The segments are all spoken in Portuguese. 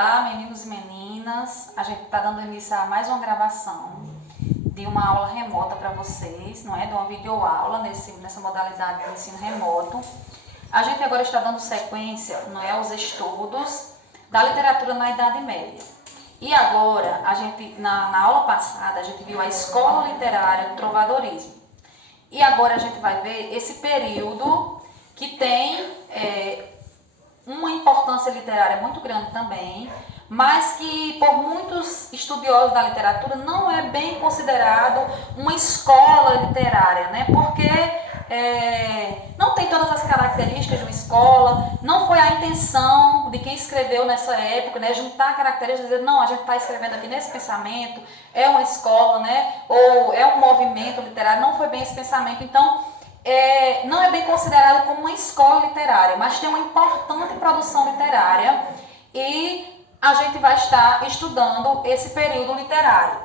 Olá, meninos e meninas. A gente está dando início a mais uma gravação de uma aula remota para vocês, não é? De uma videoaula nessa modalidade de ensino remoto. A gente agora está dando sequência, não é, aos estudos da literatura na Idade Média. E agora, a gente, na aula passada, a gente viu a escola literária do trovadorismo. E agora a gente vai ver esse período que tem uma importância literária muito grande também, mas que por muitos estudiosos da literatura não é bem considerado uma escola literária, né? Porque não tem todas as características de uma escola, não foi a intenção de quem escreveu nessa época, né? Juntar características e dizer, não, a gente está escrevendo aqui nesse pensamento, é uma escola, né? Ou é um movimento literário, não foi bem esse pensamento. Então, não é bem considerado como uma escola literária, mas tem uma importante produção literária e a gente vai estar estudando esse período literário.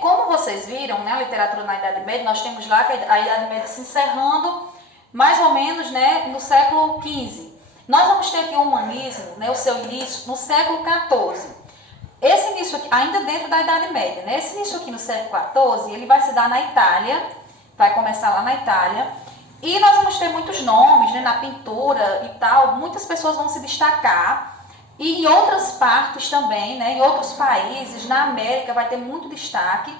Como vocês viram, né, a literatura na Idade Média, nós temos lá que a Idade Média se encerrando mais ou menos, né, no século XV. Nós vamos ter aqui o humanismo, né, o seu início, no século XIV. Esse início aqui, ainda dentro da Idade Média, né, esse início aqui no século XIV, ele vai se dar na Itália. Vai começar lá na Itália. E nós vamos ter muitos nomes, né, na pintura e tal. Muitas pessoas vão se destacar. E em outras partes também, né, em outros países, na América, vai ter muito destaque.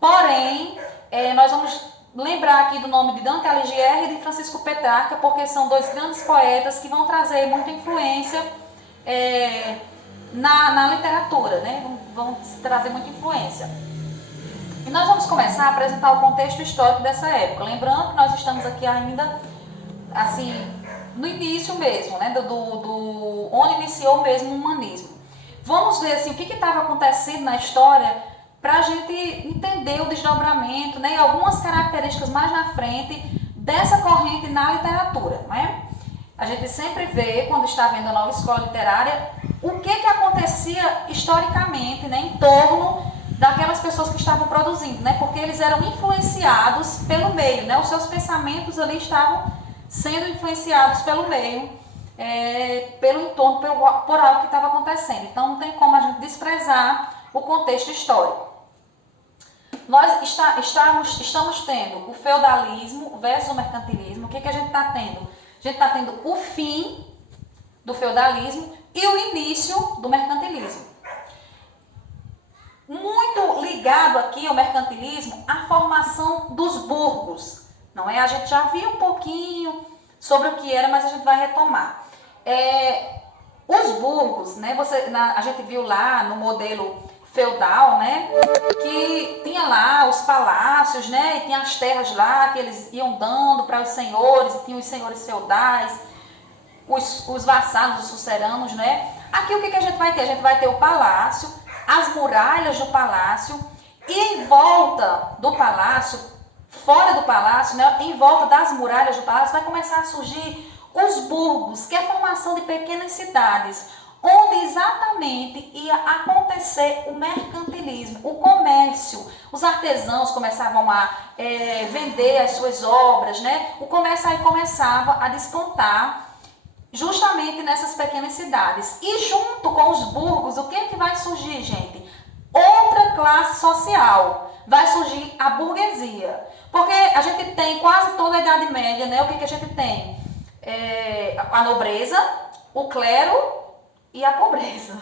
Porém, nós vamos lembrar aqui do nome de Dante Alighieri e de Francisco Petrarca, porque são dois grandes poetas que vão trazer muita influência na literatura, né? Vão trazer muita influência. E nós vamos começar a apresentar o contexto histórico dessa época. Lembrando que nós estamos aqui ainda, assim, no início mesmo, né, onde iniciou mesmo o humanismo. Vamos ver, assim, o que estava acontecendo na história para a gente entender o desdobramento, né, e algumas características mais na frente dessa corrente na literatura, não é? A gente sempre vê, quando está vendo a nova escola literária, o que acontecia historicamente, né, em torno daquelas pessoas que estavam produzindo, né? Porque eles eram influenciados pelo meio, né? Os seus pensamentos ali estavam sendo influenciados pelo meio, pelo entorno, por algo que estava acontecendo. Então não tem como a gente desprezar o contexto histórico. Nós estamos tendo o feudalismo versus o mercantilismo. O que a gente está tendo? A gente está tendo o fim do feudalismo e o início do mercantilismo. Muito ligado aqui ao mercantilismo, a formação dos burgos, não é? A gente já viu um pouquinho sobre o que era, mas a gente vai retomar. Os burgos, né? A gente viu lá no modelo feudal, né? Que tinha lá os palácios, né? E tinha as terras lá que eles iam dando para os senhores, tinha os senhores feudais, os vassalos, os suceranos, né? Aqui o que a gente vai ter? A gente vai ter o palácio, as muralhas do palácio e em volta do palácio, fora do palácio, né, em volta das muralhas do palácio, vai começar a surgir os burgos, que é a formação de pequenas cidades, onde exatamente ia acontecer o mercantilismo, o comércio. Os artesãos começavam a vender as suas obras, né? O comércio aí começava a despontar justamente nessas pequenas cidades. E junto com os burgos, o que é que vai surgir, gente? Outra classe social. Vai surgir a burguesia. Porque a gente tem quase toda a Idade Média, né? O que a gente tem? A nobreza, o clero e a pobreza.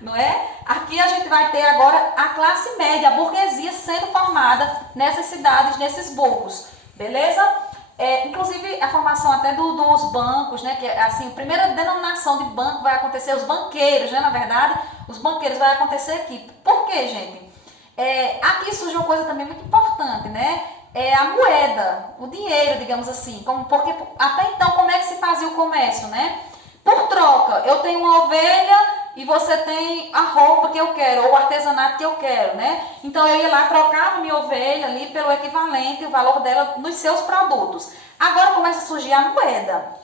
Não é? Aqui a gente vai ter agora a classe média, a burguesia sendo formada nessas cidades, nesses burgos. Beleza? Inclusive a formação até dos bancos, né, que assim, a primeira denominação de banco vai acontecer, os banqueiros, né, na verdade, os banqueiros vai acontecer aqui. Por quê, gente? Aqui surge uma coisa também muito importante, né, a moeda, o dinheiro, digamos assim, porque até então como é que se fazia o comércio, né? Por troca, eu tenho uma ovelha e você tem a roupa que eu quero, ou o artesanato que eu quero, né? Então eu ia lá, trocava minha ovelha ali pelo equivalente, o valor dela nos seus produtos. Agora começa a surgir a moeda,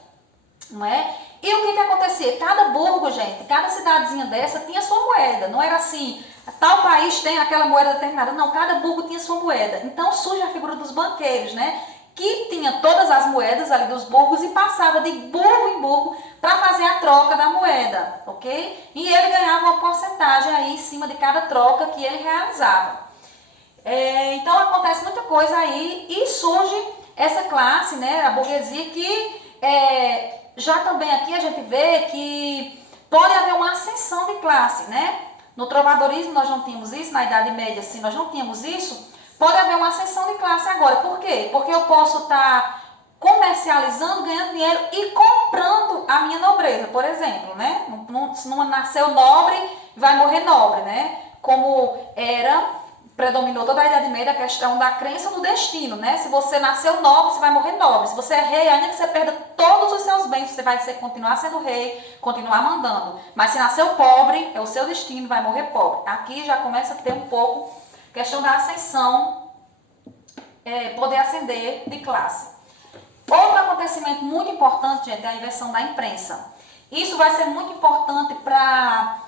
não é? E o que acontecia? Cada burgo, gente, cada cidadezinha dessa tinha sua moeda. Não era assim, tal país tem aquela moeda determinada. Não, cada burgo tinha sua moeda. Então surge a figura dos banqueiros, né? Que tinha todas as moedas ali dos burgos e passava de burgo em burgo para fazer fazer a troca da moeda, ok? E ele ganhava uma porcentagem aí em cima de cada troca que ele realizava. Então acontece muita coisa aí e surge essa classe, né, a burguesia, que já também aqui a gente vê que pode haver uma ascensão de classe, né? No trovadorismo nós não tínhamos isso, na Idade Média sim nós não tínhamos isso. Pode haver uma ascensão de classe agora. Por quê? Porque eu posso estar comercializando, ganhando dinheiro e comprando a minha nobreza, por exemplo, né? Se não nasceu nobre, vai morrer nobre, né? Como predominou toda a Idade Média a questão da crença no destino, né? Se você nasceu nobre, você vai morrer nobre. Se você é rei, ainda que você perda todos os seus bens, você vai continuar sendo rei, continuar mandando. Mas se nasceu pobre, é o seu destino, vai morrer pobre. Aqui já começa a ter um pouco questão da ascensão, poder ascender de classe. Outro acontecimento muito importante, gente, é a invenção da imprensa. Isso vai ser muito importante para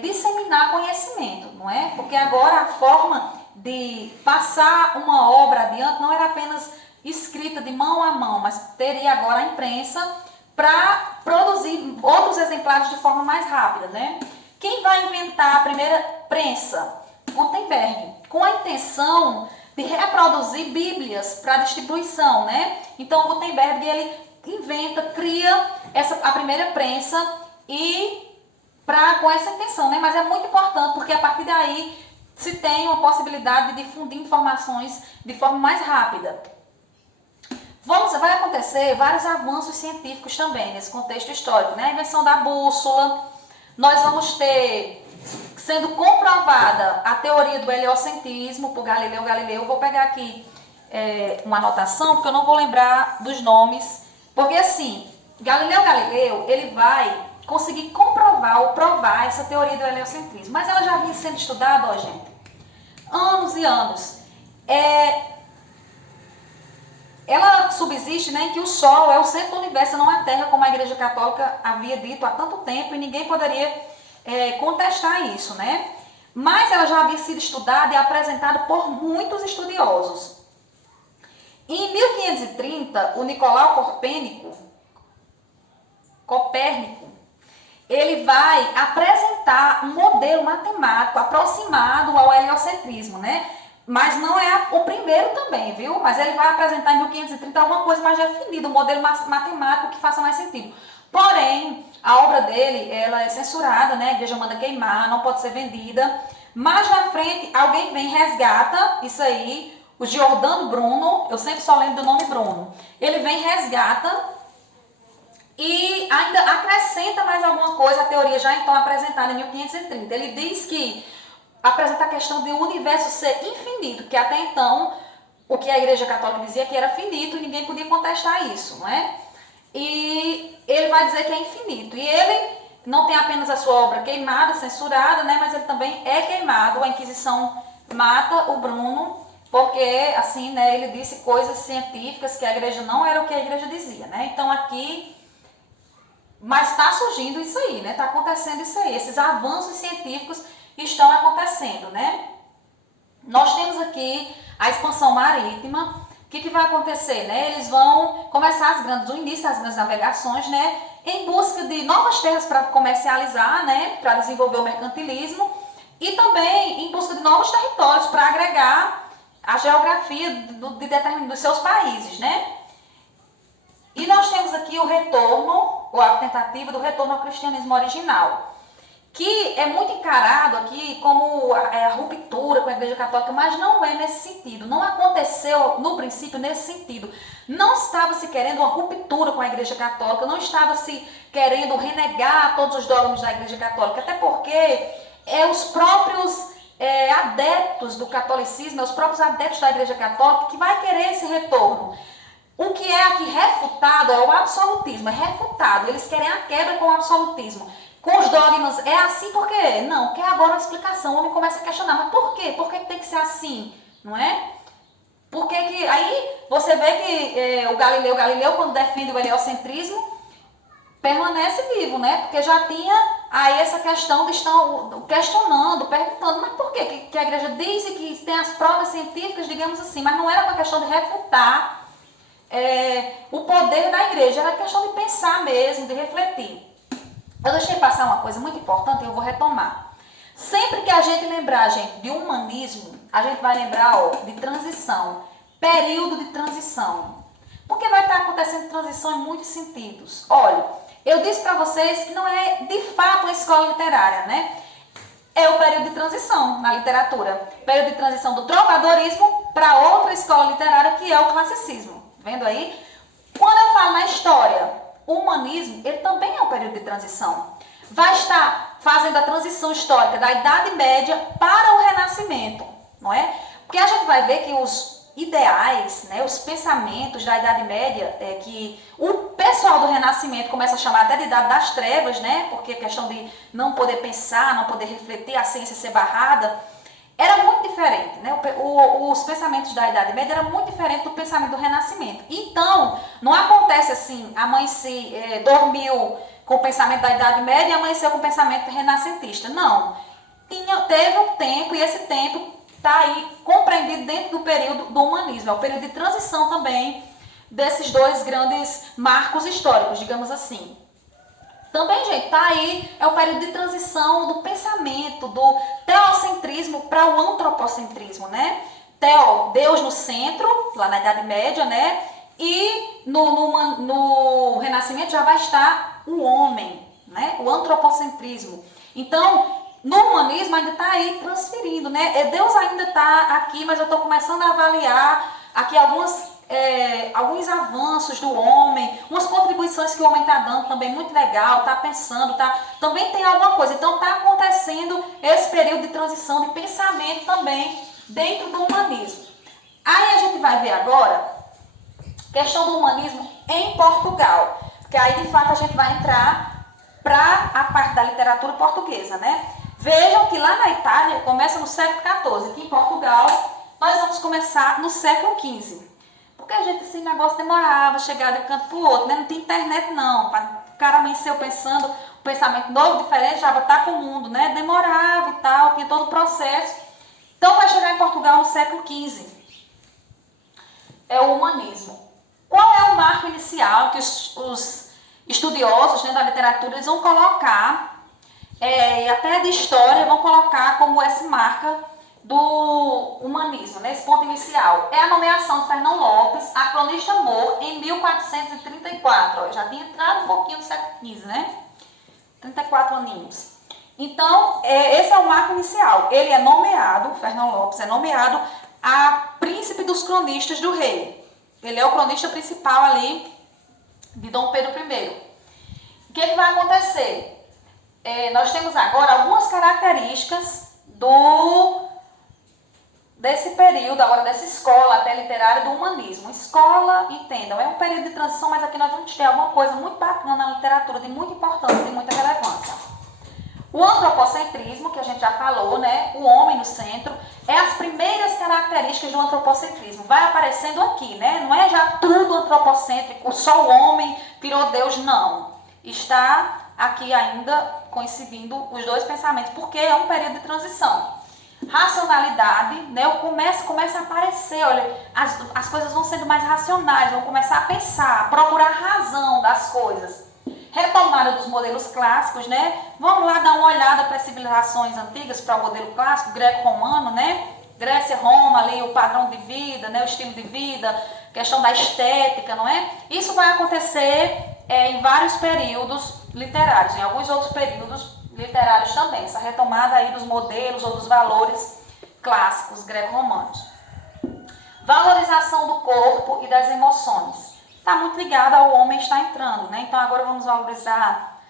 disseminar conhecimento, não é? Porque agora a forma de passar uma obra adiante não era apenas escrita de mão a mão, mas teria agora a imprensa para produzir outros exemplares de forma mais rápida, né? Quem vai inventar a primeira prensa? Gutenberg, com a intenção de reproduzir bíblias para distribuição, né? Então Gutenberg ele inventa, cria a primeira prensa com essa intenção, né? Mas é muito importante porque a partir daí se tem uma possibilidade de difundir informações de forma mais rápida. Vai acontecer vários avanços científicos também nesse contexto histórico, né? A invenção da bússola, nós vamos ter sendo comprovada a teoria do heliocentrismo por Galileu Galilei. Eu vou pegar aqui uma anotação, porque eu não vou lembrar dos nomes, porque assim, Galileu Galilei, ele vai conseguir comprovar ou provar essa teoria do heliocentrismo, mas ela já vinha sendo estudada, ó, gente, anos e anos. Ela subsiste, né, em que o Sol é o centro do universo, não a Terra, como a Igreja Católica havia dito há tanto tempo, e ninguém poderia contestar isso, né? Mas ela já havia sido estudada e apresentada por muitos estudiosos. Em 1530, o Nicolau Copérnico, ele vai apresentar um modelo matemático aproximado ao heliocentrismo, né? Mas não é o primeiro também, viu? Mas ele vai apresentar em 1530 alguma coisa mais definida, um modelo matemático que faça mais sentido. Porém, a obra dele, ela é censurada, né? A igreja manda queimar, não pode ser vendida. Mais na frente, alguém vem e resgata isso aí, o Giordano Bruno, eu sempre só lembro do nome Bruno. Ele vem e resgata e ainda acrescenta mais alguma coisa, a teoria já então apresentada em 1530. Ele diz que apresenta a questão de o universo ser infinito, que até então o que a Igreja Católica dizia que era finito e ninguém podia contestar isso, não é? E ele vai dizer que é infinito. E ele não tem apenas a sua obra queimada, censurada, né? Mas ele também é queimado. A Inquisição mata o Bruno, porque assim, né, ele disse coisas científicas que a igreja não era o que a igreja dizia, né? Então aqui, mas está surgindo isso aí, né? Está acontecendo isso aí. Esses avanços científicos estão acontecendo, né? Nós temos aqui a expansão marítima. O que vai acontecer, né? Eles vão começar o início das grandes navegações, né? Em busca de novas terras para comercializar, né? Para desenvolver o mercantilismo e também em busca de novos territórios para agregar a geografia dos seus países, né? E nós temos aqui o retorno, ou a tentativa do retorno ao cristianismo original, que é muito encarado aqui como a ruptura com a Igreja Católica, mas não é nesse sentido, não aconteceu no princípio nesse sentido. Não estava se querendo uma ruptura com a Igreja Católica, não estava se querendo renegar todos os dogmas da Igreja Católica, até porque os próprios adeptos do catolicismo, os próprios adeptos da Igreja Católica que vai querer esse retorno. O que é aqui refutado é o absolutismo, é refutado, eles querem a quebra com o absolutismo. Com os dogmas, é assim por quê? Não, quer agora uma explicação. O homem começa a questionar, mas por quê? Por que tem que ser assim? Não é? Porque que aí você vê que o Galileu, quando defende o heliocentrismo, permanece vivo, né? Porque já tinha aí essa questão de estão questionando, perguntando, mas por quê? Que a igreja diz e que tem as provas científicas, digamos assim, mas não era uma questão de refutar o poder da igreja, era questão de pensar mesmo, de refletir. Eu deixei passar uma coisa muito importante e eu vou retomar. Sempre que a gente lembrar, gente, de humanismo, a gente vai lembrar, ó, de transição, período de transição. Porque vai estar acontecendo transição em muitos sentidos. Olha, eu disse para vocês que não é de fato uma escola literária, né? É o período de transição na literatura. Período de transição do trovadorismo para outra escola literária, que é o classicismo. Vendo aí? Quando eu falo na história, o humanismo, ele também é um período de transição. Vai estar fazendo a transição histórica da Idade Média para o Renascimento, não é? Porque a gente vai ver que os ideais, né, os pensamentos da Idade Média, que o pessoal do Renascimento começa a chamar até de Idade das Trevas, né? Porque a questão de não poder pensar, não poder refletir, a ciência ser barrada, era muito diferente, né? Os pensamentos da Idade Média eram muito diferentes do pensamento do Renascimento. Então, não acontece assim, dormiu com o pensamento da Idade Média e amanheceu com o pensamento renascentista. Não. Teve um tempo e esse tempo está aí compreendido dentro do período do humanismo. É o período de transição também desses dois grandes marcos históricos, digamos assim. Também, gente, tá aí, é o período de transição do pensamento, do teocentrismo para o antropocentrismo, né? Deus no centro, lá na Idade Média, né? E no Renascimento já vai estar o homem, né? O antropocentrismo. Então, no humanismo ainda está aí transferindo, né? Deus ainda está aqui, mas eu estou começando a avaliar aqui alguns avanços do homem, umas contribuições que o homem está dando também muito legal, está pensando, também tem alguma coisa. Então está acontecendo esse período de transição de pensamento também dentro do humanismo. Aí a gente vai ver agora questão do humanismo em Portugal, porque aí de fato a gente vai entrar para a parte da literatura portuguesa, né? Vejam que lá na Itália começa no século XIV, aqui em Portugal nós vamos começar no século XV. Porque a gente, esse negócio demorava, chegar de um canto para o outro, né? Não tem internet não, para o cara amanhecer pensando, um pensamento novo, diferente, já está com o mundo, né? Demorava e tal, tinha todo o processo. Então vai chegar em Portugal no século XV. É o humanismo. Qual é o marco inicial que os estudiosos, né, da literatura eles vão colocar, e até de história vão colocar como essa marca do humanismo, né? Esse ponto inicial? É a nomeação de Fernão Lopes a cronista-mor em 1434. Ó, já tinha entrado um pouquinho no século XV, né? 34 aninhos. Então, esse é o marco inicial. Ele é nomeado, Fernão Lopes é nomeado a príncipe dos cronistas do rei. Ele é o cronista principal ali de Dom Pedro I. O que vai acontecer? Nós temos agora algumas características desse período, agora dessa escola até literária do humanismo. Escola, entendam, é um período de transição, mas aqui nós vamos ter alguma coisa muito bacana na literatura, de muita importância, de muita relevância. O antropocentrismo, que a gente já falou, né? O homem no centro, é as primeiras características do antropocentrismo. Vai aparecendo aqui, né? Não é já tudo antropocêntrico, só o homem virou Deus, não. Está aqui ainda coincidindo os dois pensamentos, porque é um período de transição. Racionalidade, né? Começa a aparecer, olha, as coisas vão sendo mais racionais, vão começar a pensar, a procurar a razão das coisas. Retomada dos modelos clássicos, né? Vamos lá dar uma olhada para as civilizações antigas, para o modelo clássico, greco-romano, né? Grécia, Roma, ali, o padrão de vida, né? O estilo de vida, questão da estética, não é? Isso vai acontecer em vários períodos literários, em alguns outros períodos literários também, essa retomada aí dos modelos ou dos valores clássicos greco-romanos. Valorização do corpo e das emoções. Está muito ligado ao homem estar entrando, né? Então agora vamos valorizar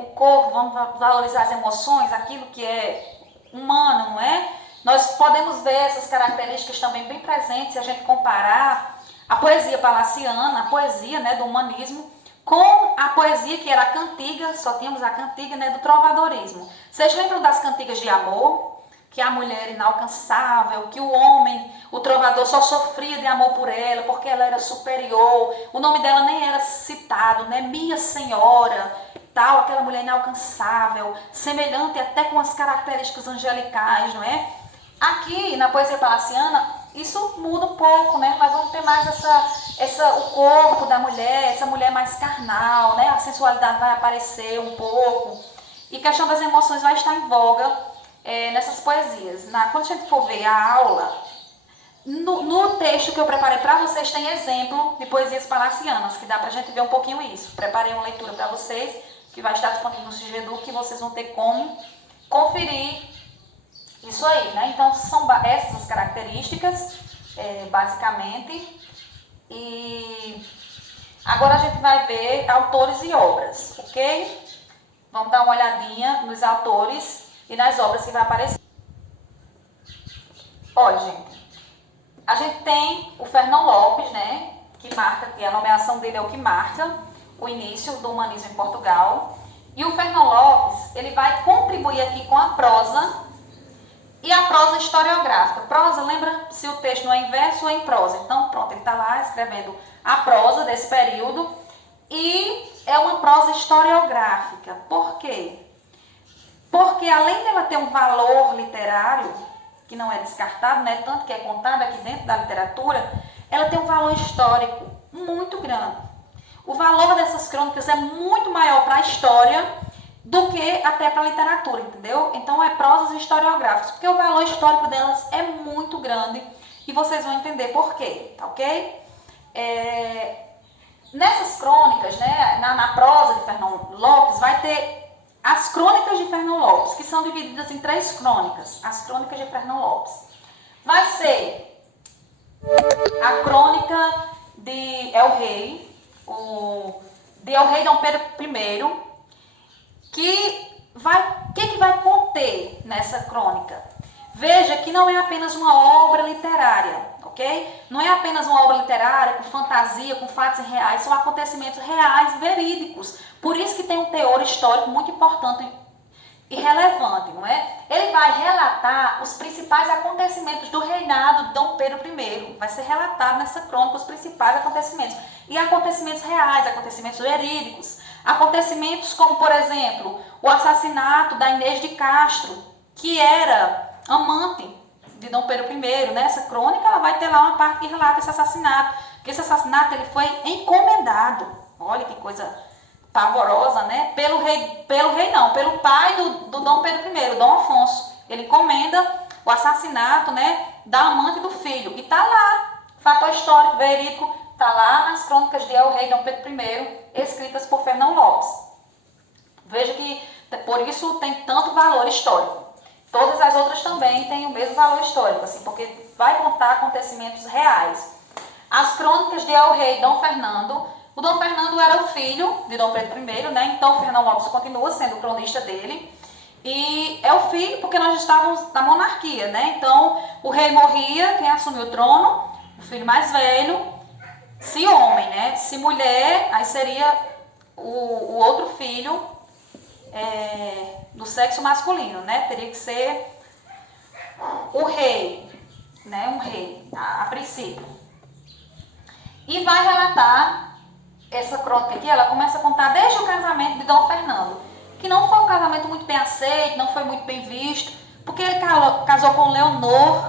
o corpo, vamos valorizar as emoções, aquilo que é humano, não é? Nós podemos ver essas características também bem presentes se a gente comparar a poesia palaciana, a poesia, né, do humanismo, com a poesia que era a cantiga, só tínhamos a cantiga, né, do trovadorismo. Vocês lembram das cantigas de amor? Que a mulher inalcançável, que o homem, o trovador só sofria de amor por ela, porque ela era superior, o nome dela nem era citado, né? Minha senhora, tal, aquela mulher inalcançável, semelhante até com as características angelicais, não é? Aqui, na poesia palaciana, isso muda um pouco, né? Nós vamos ter mais o corpo da mulher, essa mulher mais carnal, né? A sensualidade vai aparecer um pouco. E a questão das emoções vai estar em voga nessas poesias. Quando a gente for ver a aula, no texto que eu preparei para vocês tem exemplo de poesias palacianas, que dá pra gente ver um pouquinho isso. Preparei uma leitura para vocês, que vai estar disponível no Sigedu, que vocês vão ter como conferir isso aí, né? Então, são essas as características, basicamente. E agora a gente vai ver autores e obras, ok? Vamos dar uma olhadinha nos autores e nas obras que vai aparecer. Olha, gente, a gente tem o Fernão Lopes, né? Que marca, que a nomeação dele é o que marca o início do humanismo em Portugal. E o Fernão Lopes, ele vai contribuir aqui com a prosa e a prosa historiográfica. Prosa, lembra se o texto não é em verso ou é em prosa. Então, pronto, ele está lá escrevendo a prosa desse período. E é uma prosa historiográfica. Por quê? Porque além dela ter um valor literário, que não é descartado, né, tanto que é contado aqui dentro da literatura, ela tem um valor histórico muito grande. O valor dessas crônicas é muito maior para a história do que até para a literatura, entendeu? Então é prosas historiográficas, porque o valor histórico delas é muito grande e vocês vão entender por quê, tá ok? Nessas crônicas, né, na prosa de Fernão Lopes, vai ter as crônicas de Fernão Lopes, que são divididas em 3 crônicas, as crônicas de Fernão Lopes. Vai ser a crônica de El Rei, de El Rei Dom Pedro I, que vai conter nessa crônica? Veja que não é apenas uma obra literária, ok? Não é apenas uma obra literária com fantasia, com fatos reais, são acontecimentos reais, verídicos. Por isso que tem um teor histórico muito importante e relevante, não é? Ele vai relatar os principais acontecimentos do reinado de Dom Pedro I. Vai ser relatado nessa crônica os principais acontecimentos. E acontecimentos reais, acontecimentos verídicos. Acontecimentos como, por exemplo, o assassinato da Inês de Castro, que era amante de Dom Pedro I. Nessa crônica ela vai ter lá uma parte que relata esse assassinato. Porque esse assassinato ele foi encomendado. Olha que coisa pavorosa, né? Pelo pai do Dom Pedro I, Dom Afonso. Ele encomenda o assassinato, né, da amante do filho. E tá lá, fato histórico, verídico, tá lá nas crônicas de El Rei Dom Pedro I, escritas por Fernão Lopes. Veja que por isso tem tanto valor histórico. Todas as outras também têm o mesmo valor histórico, assim, porque vai contar acontecimentos reais. As crônicas de El Rei Dom Fernando. O Dom Fernando era o filho de Dom Pedro I, né? Então o Fernão Lopes continua sendo o cronista dele. E é o filho porque nós estávamos na monarquia, né? Então o rei morria, quem assumiu o trono? O filho mais velho. Se homem, né? Se mulher, aí seria o outro filho do sexo masculino, né? Teria que ser o rei, né? Um rei, a princípio. E vai relatar essa crônica aqui, ela começa a contar desde o casamento de Dom Fernando, que não foi um casamento muito bem aceito, não foi muito bem visto, porque ele casou com Leonor,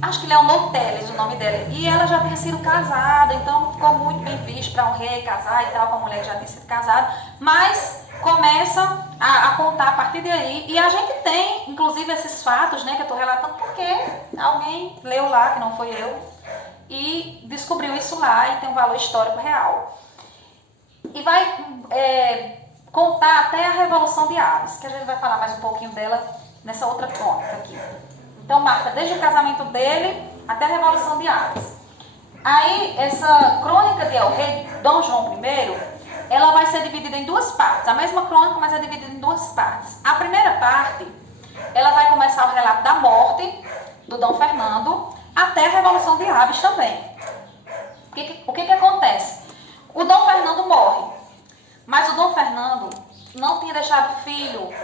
acho que Leonor Teles, o nome dela, e ela já tinha sido casada, então não ficou muito bem visto para um rei casar e tal, com a mulher que já tinha sido casada, mas começa a contar a partir daí, e a gente tem, inclusive, esses fatos, né, que eu estou relatando, porque alguém leu lá, que não foi eu, e descobriu isso lá e tem um valor histórico real. E vai contar até a Revolução de Aves, que a gente vai falar mais um pouquinho dela nessa outra crônica aqui. Então marca desde o casamento dele até a Revolução de Aves. Aí essa crônica de El Rei Dom João I, ela vai ser dividida em 2 partes. A mesma crônica, mas é dividida em 2 partes. A primeira parte, ela vai começar o relato da morte do Dom Fernando até a Revolução de Aves também. O que acontece? O Dom Fernando morre, mas o Dom Fernando não tinha deixado filho,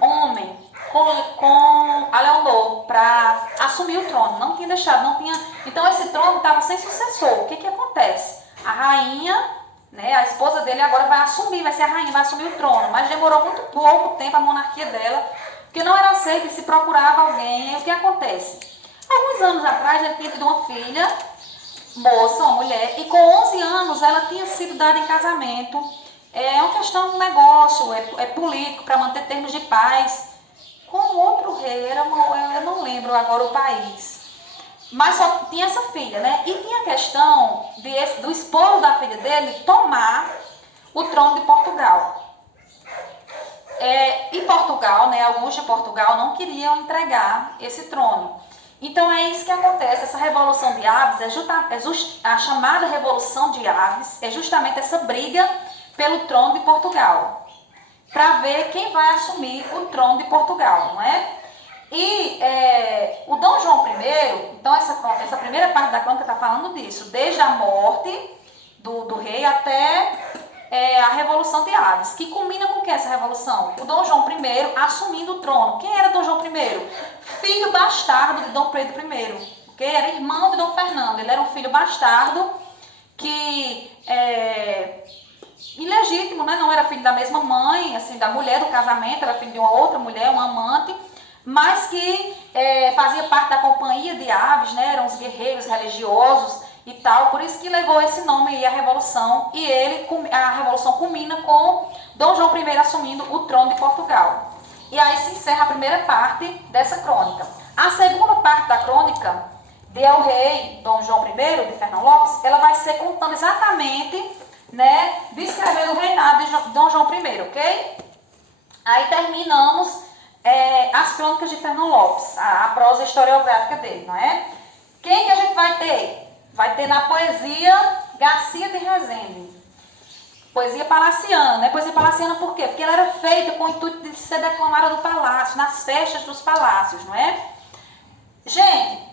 homem, com a Leonor para assumir o trono. Não tinha deixado, não tinha. Então esse trono estava sem sucessor. O que acontece? A rainha, né, a esposa dele agora vai assumir, vai ser a rainha, vai assumir o trono. Mas demorou muito pouco tempo a monarquia dela, porque não era aceito e se procurava alguém. E o que acontece? Alguns anos atrás ele tinha tido uma filha, moça, uma mulher, e com 11 anos ela tinha sido dada em casamento. É uma questão de negócio, é político, para manter termos de paz. Com outro rei, eu não lembro agora o país. Mas só tinha essa filha, né? E tinha a questão do esposo da filha dele tomar o trono de Portugal. E Portugal, né? Alguns de Portugal não queriam entregar esse trono. Então é isso que acontece, essa Revolução de Aves, a chamada Revolução de Aves, é justamente essa briga pelo trono de Portugal, para ver quem vai assumir o trono de Portugal, não é? E o Dom João I, então essa primeira parte da crônica está falando disso, desde a morte do rei até a Revolução de Aves, que culmina com o que essa revolução? O Dom João I assumindo o trono. Quem era Dom João I? Filho bastardo de Dom Pedro I, okay? Era irmão de Dom Fernando, ele era um filho bastardo que ilegítimo, né? Não era filho da mesma mãe, assim, da mulher do casamento, era filho de uma outra mulher, uma amante, mas que fazia parte da companhia de Aves, né? Eram os guerreiros religiosos e tal, por isso que levou esse nome aí, a Revolução, e a Revolução culmina com Dom João I assumindo o trono de Portugal. E aí se encerra a primeira parte dessa crônica. A segunda parte da crônica, de El Rei, Dom João I, de Fernão Lopes, ela vai ser contando exatamente, né, descrevendo o reinado de Dom João I, ok? Aí terminamos as crônicas de Fernão Lopes, a prosa historiográfica dele, não é? Quem que a gente vai ter? Vai ter na poesia Garcia de Rezende. Poesia palaciana, né? Poesia palaciana por quê? Porque ela era feita com o intuito de ser declamada no palácio, nas festas dos palácios, não é? Gente,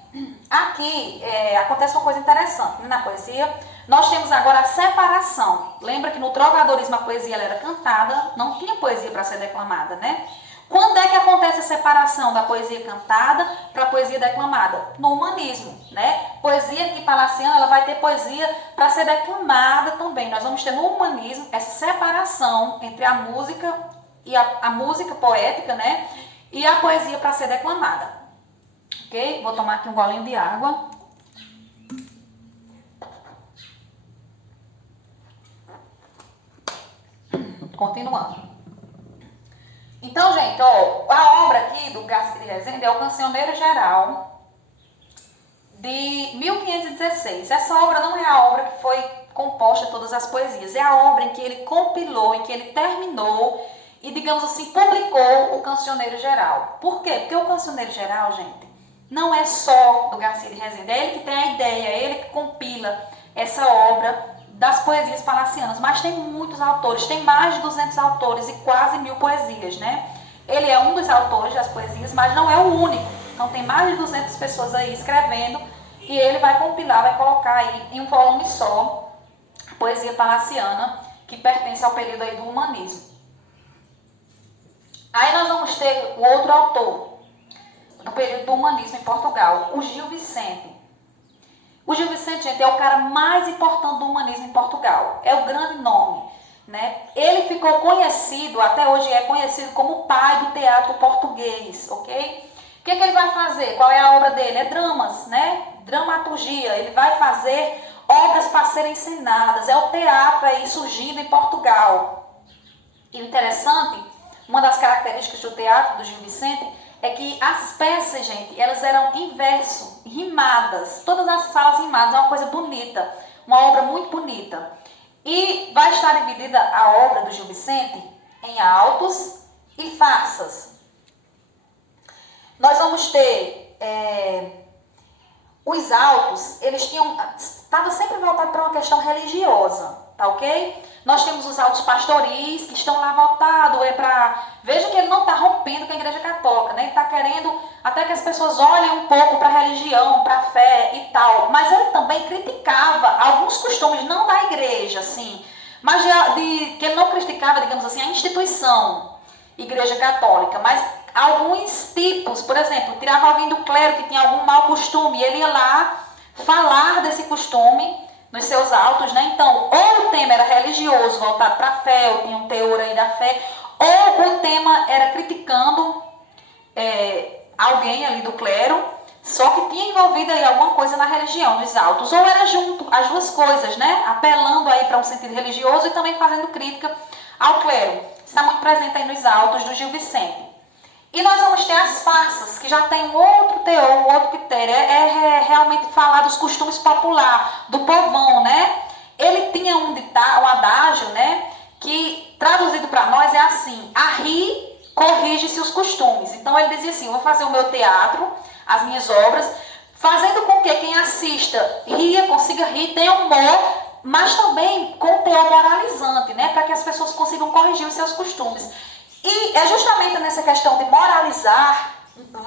aqui acontece uma coisa interessante, né? Na poesia. Nós temos agora a separação. Lembra que no trovadorismo a poesia ela era cantada, não tinha poesia para ser declamada, né? Quando é que acontece a separação da poesia cantada para a poesia declamada? No humanismo, né? Poesia aqui palaciana, ela vai ter poesia para ser declamada também. Nós vamos ter no humanismo essa separação entre a música e a música poética, né? E a poesia para ser declamada. Ok? Vou tomar aqui um golinho de água. Continuando. Então, gente, a obra aqui do Garcia de Rezende é o Cancioneiro Geral de 1516. Essa obra não é a obra que foi composta todas as poesias, é a obra em que ele compilou, em que ele terminou e, digamos assim, publicou o Cancioneiro Geral. Por quê? Porque o Cancioneiro Geral, gente, não é só do Garcia de Rezende, é ele que tem a ideia, é ele que compila essa obra das poesias palacianas, mas tem muitos autores, tem mais de 200 autores e quase 1000 poesias, né? Ele é um dos autores das poesias, mas não é o único. Então tem mais de 200 pessoas aí escrevendo e ele vai compilar, vai colocar aí em um volume só a poesia palaciana, que pertence ao período aí do humanismo. Aí nós vamos ter o outro autor do período do humanismo em Portugal, o Gil Vicente. O Gil Vicente, gente, é o cara mais importante do humanismo em Portugal. É o grande nome, né? Ele ficou conhecido, até hoje é conhecido como o pai do teatro português, ok? O que ele vai fazer? Qual é a obra dele? É dramas, né? Dramaturgia. Ele vai fazer obras para serem encenadas. É o teatro aí surgindo em Portugal. E o interessante, uma das características do teatro do Gil Vicente é que as peças, gente, elas eram em verso, rimadas. Todas as falas rimadas, é uma coisa bonita, uma obra muito bonita. E vai estar dividida a obra do Gil Vicente em autos e farsas. Nós vamos ter os autos, eles estavam sempre voltados para uma questão religiosa, tá ok? Nós temos os autos pastoris que estão lá voltados, veja que ele não está rompendo com a Igreja Católica, né? Ele está querendo até que as pessoas olhem um pouco para a religião, para a fé e tal. Mas ele também criticava alguns costumes, não da igreja, assim, mas que ele não criticava, digamos assim, a instituição Igreja Católica, mas alguns tipos, por exemplo, tirava alguém do clero que tinha algum mau costume, e ele ia lá falar desse costume nos seus autos, né? Então, ou o tema era religioso, voltado para a fé, ou tinha um teor aí da fé, ou o tema era criticando alguém ali do clero, Só que tinha envolvido aí alguma coisa na religião, nos autos, ou era junto, as duas coisas, né? Apelando aí para um sentido religioso e também fazendo crítica ao clero. Está muito presente aí nos autos do Gil Vicente. E nós vamos ter as farsas, que já tem um outro teor, um outro critério, é realmente falar dos costumes populares, do povão, né? Ele tinha um adágio, né? Que traduzido para nós é assim: a rir corrige-se os costumes. Então ele dizia assim: eu vou fazer o meu teatro, as minhas obras, fazendo com que quem assista ria, consiga rir, tenha humor, mas também com teor moralizante, né? Para que as pessoas consigam corrigir os seus costumes. E é justamente nessa questão de moralizar,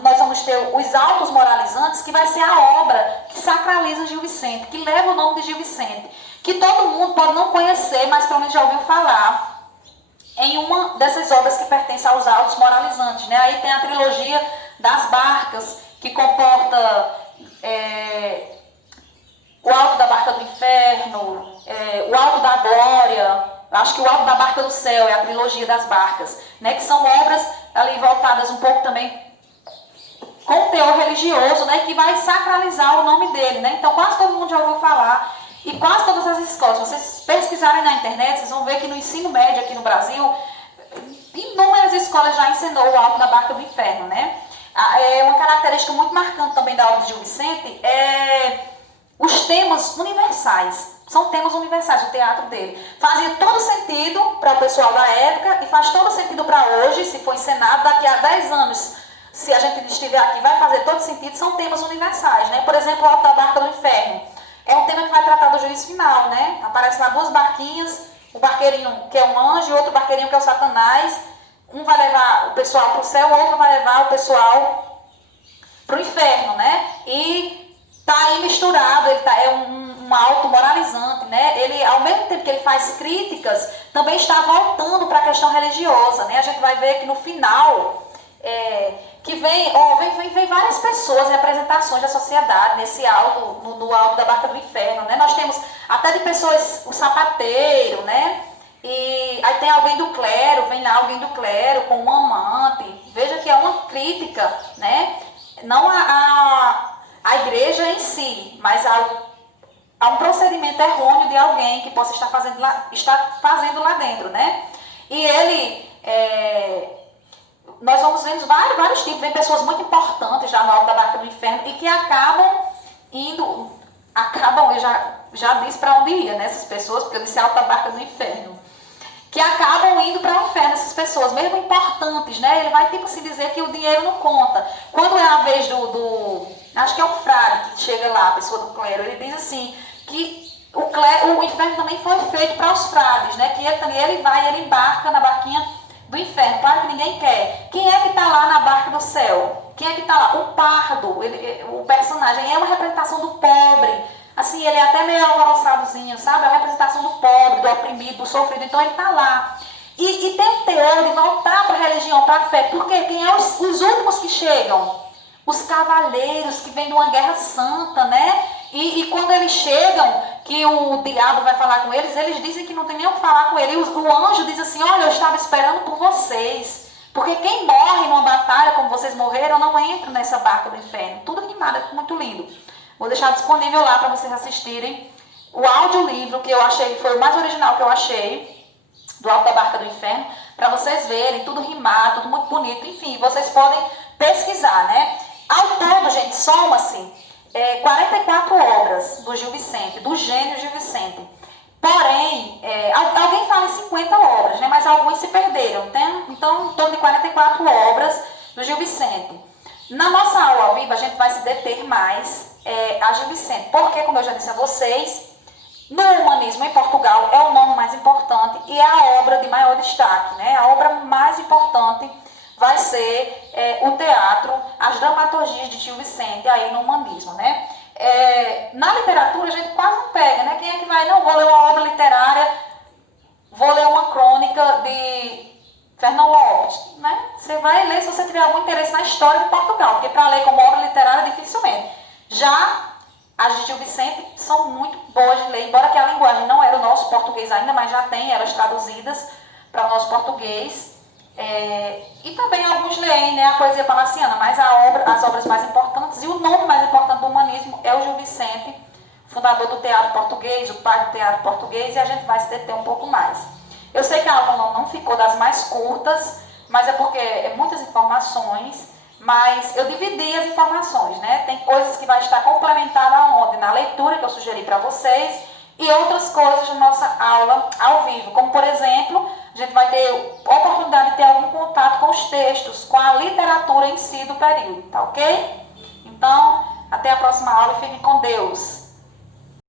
nós vamos ter os autos moralizantes, que vai ser a obra que sacraliza Gil Vicente, que leva o nome de Gil Vicente, que todo mundo pode não conhecer, mas pelo menos já ouviu falar em uma dessas obras que pertence aos autos moralizantes, né? Aí tem a trilogia das barcas, que comporta o Alto da Barca do Inferno, o Alto da Glória. Acho que o Alto da Barca do Céu é a trilogia das barcas, né? Que são obras ali voltadas um pouco também com teor religioso, né? Que vai sacralizar o nome dele, né? Então quase todo mundo já ouviu falar, e quase todas as escolas, se vocês pesquisarem na internet, vocês vão ver que no ensino médio aqui no Brasil, inúmeras escolas já ensinou o Alto da Barca do Inferno, né? É uma característica muito marcante também da obra de Gil Vicente os temas universais. São temas universais, o teatro dele. Fazia todo sentido para o pessoal da época e faz todo sentido para hoje, se for encenado, daqui a 10 anos, se a gente estiver aqui, vai fazer todo sentido. São temas universais, né? Por exemplo, o Alto da Barca do Inferno. É um tema que vai tratar do juízo final, né? Aparecem lá duas barquinhas, um barqueirinho que é um anjo e outro barqueirinho que é o Satanás. Um vai levar o pessoal para o céu, o outro vai levar o pessoal para o inferno, né? E tá aí misturado, é um auto moralizante, né? Ele, ao mesmo tempo que ele faz críticas, também está voltando para a questão religiosa, né? A gente vai ver que no final, que vem várias pessoas em apresentações da sociedade, nesse auto, no Alto da Barca do Inferno, né? Nós temos até de pessoas, o sapateiro, né? E aí tem alguém do clero, vem lá alguém do clero com um amante. Veja que é uma crítica, né? Não a igreja em si, mas a um procedimento errôneo de alguém que possa estar fazendo lá dentro, né? E ele, nós vamos vendo vários tipos, vem pessoas muito importantes já no Alto da Barca do Inferno e que acabam, eu já disse para onde ia, né, essas pessoas, porque eu disse Alto da Barca do Inferno, que acabam indo para o inferno, essas pessoas, mesmo importantes, né? Ele vai tipo assim dizer que o dinheiro não conta. Quando é a vez acho que é o frade que chega lá, a pessoa do clero, ele diz assim, que o inferno também foi feito para os frades, né? Que ele embarca na barquinha do inferno, claro que ninguém quer. Quem é que está lá na barca do céu? Quem é que está lá? O pardo, o personagem, é uma representação do pobre. Assim, ele é até meio alvoroçadozinho, sabe? É a representação do pobre, do oprimido, do sofrido. Então ele está lá. E tem um teor de voltar para a religião, para a fé. Porque quem é os últimos que chegam? Os cavaleiros que vêm de uma guerra santa, né? E quando eles chegam, que o diabo vai falar com eles dizem que não tem nem o que falar com ele. E o anjo diz assim, olha, eu estava esperando por vocês. Porque quem morre numa batalha como vocês morreram, não entra nessa barca do inferno. Tudo rimado, muito lindo. Vou deixar disponível lá para vocês assistirem o audiolivro, que eu achei, foi o mais original que eu achei, do Alto da Barca do Inferno, para vocês verem, tudo rimado, tudo muito bonito. Enfim, vocês podem pesquisar, né? Ao todo, gente, soma-se 44 obras do Gil Vicente, do gênio Gil Vicente. Porém, alguém fala em 50 obras, né? Mas alguns se perderam. Então, em torno de 44 obras do Gil Vicente. Na nossa aula ao vivo, a gente vai se deter mais a Gil Vicente, porque, como eu já disse a vocês, no humanismo em Portugal é o nome mais importante e é a obra de maior destaque, né? A obra mais importante vai ser o teatro, as dramaturgias de Gil Vicente aí no humanismo, né? Na literatura a gente quase não pega, né? Quem é que vai, não, vou ler uma obra literária, vou ler uma crônica de Fernão Lopes, né? Você vai ler se você tiver algum interesse na história de Portugal, porque para ler como obra literária dificilmente. Já as de Gil Vicente são muito boas de ler, embora que a linguagem não era o nosso português ainda, mas já tem elas traduzidas para o nosso português. E também alguns leem, né, a poesia palaciana, mas as obras mais importantes, e o nome mais importante do humanismo é o Gil Vicente, fundador do teatro português, o pai do teatro português, e a gente vai se deter um pouco mais. Eu sei que a aula não ficou das mais curtas, mas é porque é muitas informações, mas eu dividi as informações, né? Tem coisas que vai estar complementada aonde? Na leitura que eu sugeri para vocês, e outras coisas na nossa aula ao vivo, como por exemplo, a gente vai ter oportunidade de ter algum contato com os textos, com a literatura em si do período, tá ok? Então, até a próxima aula e fiquem com Deus.